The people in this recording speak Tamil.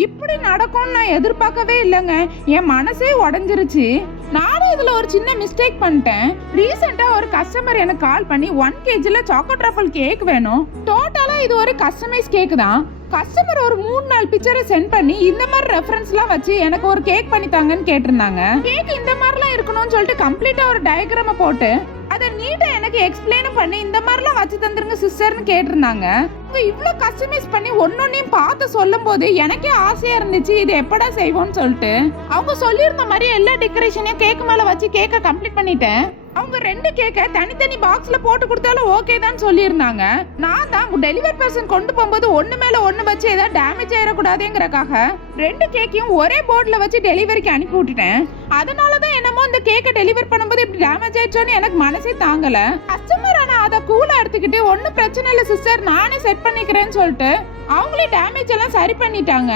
இப்படி நடக்கும்னு நான் எதிர்பார்க்கவே இல்லைங்க. என் மனசே உடஞ்சிருச்சு. நானும் இதுல ஒரு சின்ன மிஸ்டேக் பண்ணிட்டேன். ரீசெண்டா ஒரு கஸ்டமர் எனக்கு கால் பண்ணி 1 kgல சாக்கோட் ரஃபல் கேக் வேணும். டோட்டலா இது ஒரு கஸ்டமைஸ் கேக் தான். கஸ்டமர் ஒரு 3-4 பிக்சரை சென்ட் பண்ணி இந்த மாதிரி ரெஃபரன்ஸ்லாம் வச்சு எனக்கு ஒரு கேக் பண்ணி தாங்கன்னு கேட்டிருந்தாங்க. கேக் இந்த மாதிரிலாம் இருக்கணும்னு சொல்லிட்டு கம்ப்ளீட்டா ஒரு டயக்ராம போட்டு அதை நீட்டா எனக்கு எக்ஸ்பிளைன் பண்ணி இந்த மாதிரிலாம் வச்சு தந்துருங்க சிஸ்டர்னு கேட்டிருந்தாங்க. இவ்வளோ கஸ்டமைஸ் பண்ணி ஒன்னொன்னையும் பார்த்து சொல்லும் போது எனக்கே ஆசையா இருந்துச்சு இது எப்படா செய்வோம்னு சொல்லிட்டு. அவங்க சொல்லியிருந்த மாதிரி எல்லா டெக்கரேஷனையும் கேக் மேல வச்சு கேக்கை கம்ப்ளீட் பண்ணிட்டேன். அவங்க 2 கேக்கை தனித்தனி பாக்ஸ்ல போட்டு கொடுத்தாலும் ஓகே தான் சொல்லியிருந்தாங்க. நான் தான் டெலிவரி பர்சன் கொண்டு போகும்போது ஒண்ணு மேல ஒண்ணு வச்சு ஏதாவது டேமேஜ் ஆயிடக்கூடாதுங்கிறக்காக 2 கேக்கையும் ஒரே போர்ட்ல வச்சு டெலிவரிக்கு அனுப்பி விட்டுட்டேன். அதனாலதான் என்னமோ இந்த கேக்கை டெலிவரி பண்ணும்போது இப்படி டேமேஜ் ஆயிடுச்சோன்னு எனக்கு மனசே தாங்கல. கஸ்டமர் ஆனா அதை கூலா எடுத்துக்கிட்டு ஒன்னும் பிரச்சனை இல்லை சிஸ்டர் நானே செட் பண்ணிக்கிறேன்னு சொல்லிட்டு அவங்களே டேமேஜ் எல்லாம் சரி பண்ணிட்டாங்க.